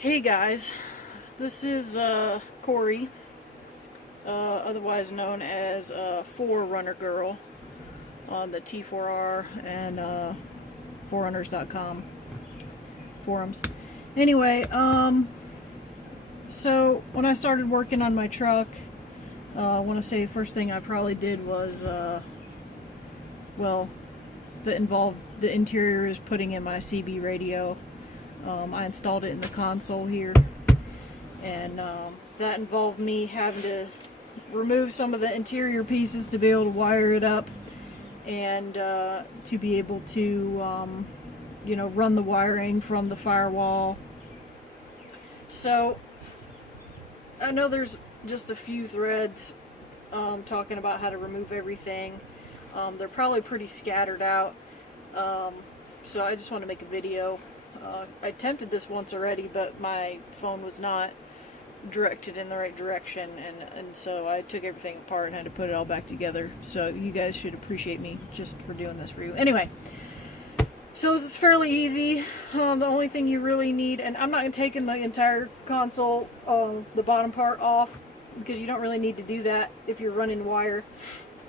Hey guys, this is Corey, otherwise known as 4Runner Girl on the T4R and 4runners.com forums. Anyway, so when I started working on my truck, I want to say the first thing I probably did was, the interior is putting in my CB radio. I installed it in the console here, and that involved me having to remove some of the interior pieces to be able to wire it up and to be able to run the wiring from the firewall. So I know there's just a few threads talking about how to remove everything. They're probably pretty scattered out, so I just want to make a video. I attempted this once already, but my phone was not directed in the right direction, and so I took everything apart and had to put it all back together. So you guys should appreciate me just for doing this for you. Anyway, so this is fairly easy. The only thing you really need, and I'm not taking the entire console, the bottom part off, because you don't really need to do that if you're running wire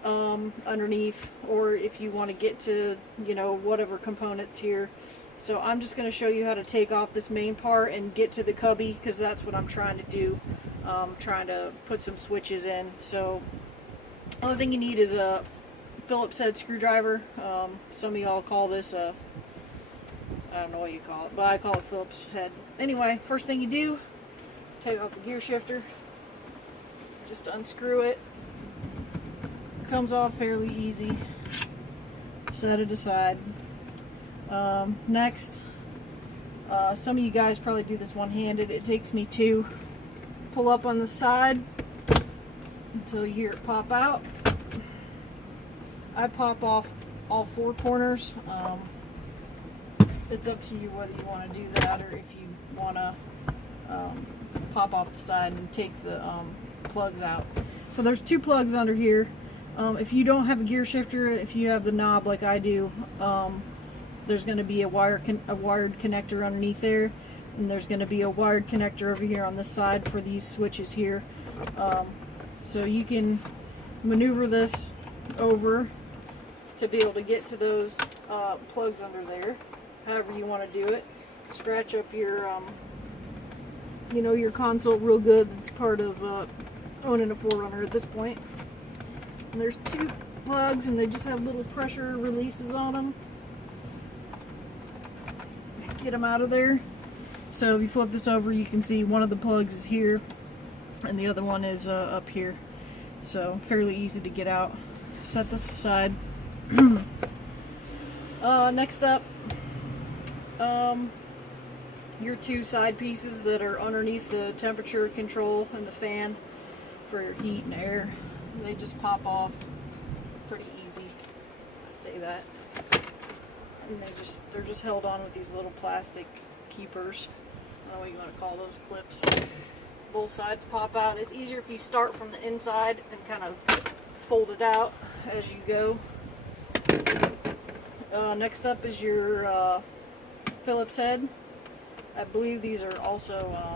underneath, or if you want to get to whatever components here. So I'm just going to show you how to take off this main part and get to the cubby, because that's what I'm trying to do. Trying to put some switches in. So the only thing you need is a Phillips head screwdriver. Some of y'all call this a, I don't know what you call it, but I call it Phillips head. Anyway, first thing you do, take off the gear shifter. Just unscrew it. Comes off fairly easy. Set it aside. Next, some of you guys probably do this one-handed. It takes me two. Pull up on the side until you hear it pop out. I pop off all four corners. It's up to you whether you want to do that or if you want to pop off the side and take the plugs out. So there's two plugs under here. If you don't have a gear shifter, if you have the knob like I do, there's going to be a wired connector underneath there, and there's going to be a wired connector over here on this side for these switches here. So you can maneuver this over to be able to get to those plugs under there, however you want to do it. Scratch up your your console real good. It's part of owning a 4Runner at this point. And there's two plugs, and they just have little pressure releases on them. Get them out of there. So if you flip this over, you can see one of the plugs is here and the other one is up here. So fairly easy to get out. Set this aside. Next up, your two side pieces that are underneath the temperature control and the fan for your heat and air. They just pop off pretty easy. I say that. And they're just held on with these little plastic keepers. I don't know what you want to call those, clips. Both sides pop out. It's easier if you start from the inside and kind of fold it out as you go. Next up is your Phillips head. I believe these are also,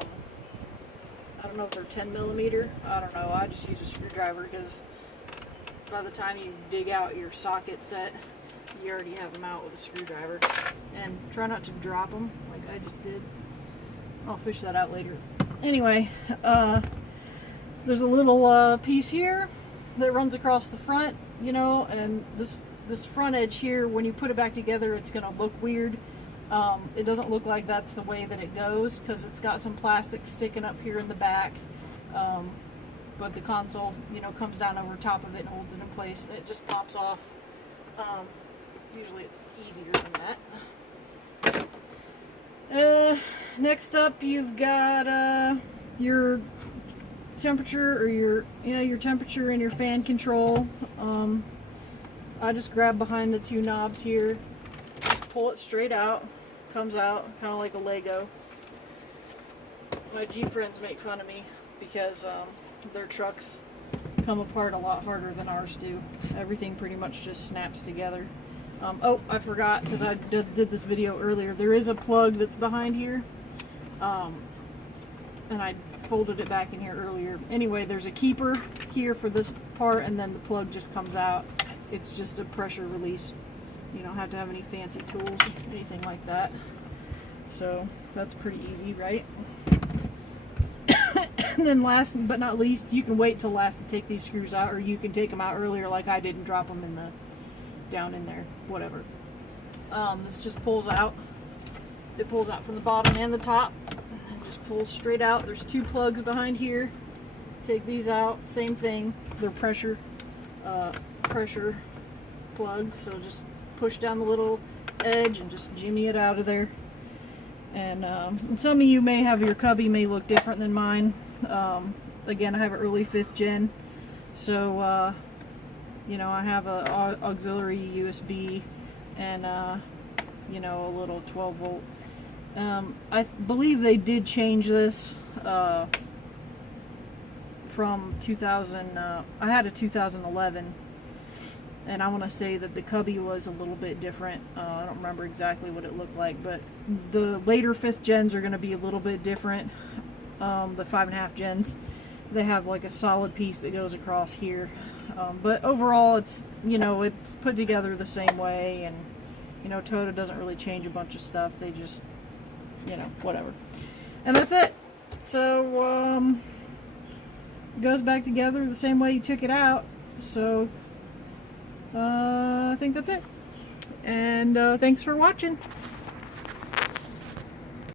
I don't know if they're 10 millimeter. I don't know. I just use a screwdriver because by the time you dig out your socket set, you already have them out with a screwdriver. And try not to drop them like I just did. I'll fish that out later. Anyway, there's a little piece here that runs across the front, and this front edge here, when you put it back together, it's going to look weird. It doesn't look like that's the way that it goes because it's got some plastic sticking up here in the back. But the console, comes down over top of it and holds it in place. It just pops off. Usually it's easier than that. Next up, you've got your temperature, or your temperature and your fan control. I just grab behind the two knobs here, just pull it straight out. Comes out kind of like a Lego. My Jeep friends make fun of me because their trucks come apart a lot harder than ours do. Everything pretty much just snaps together. Oh, I forgot, because I did this video earlier. There is a plug that's behind here. and I folded it back in here earlier. Anyway, there's a keeper here for this part, and then the plug just comes out. It's just a pressure release. You don't have to have any fancy tools, anything like that. So that's pretty easy, right? And then last but not least, you can wait till last to take these screws out, or you can take them out earlier like I did and drop them in the down in there, whatever. This just pulls out. It pulls out from the bottom and the top. It just pulls straight out. There's two plugs behind here. Take these out, same thing. They're pressure plugs, so just push down the little edge and just jimmy it out of there. And some of you may have, your cubby may look different than mine. Again, I have an early 5th gen, so you know, I have a auxiliary USB and you know, a little 12 volt. I believe they did change this from 2000. I had a 2011, and I want to say that the cubby was a little bit different. I don't remember exactly what it looked like, but the later 5th gens are going to be a little bit different. The 5.5 gens, they have like a solid piece that goes across here, but overall it's, you know, it's put together the same way, and you know, Toyota doesn't really change a bunch of stuff. They just, you know, whatever. And that's it. So it goes back together the same way you took it out. So I think that's it. And thanks for watching.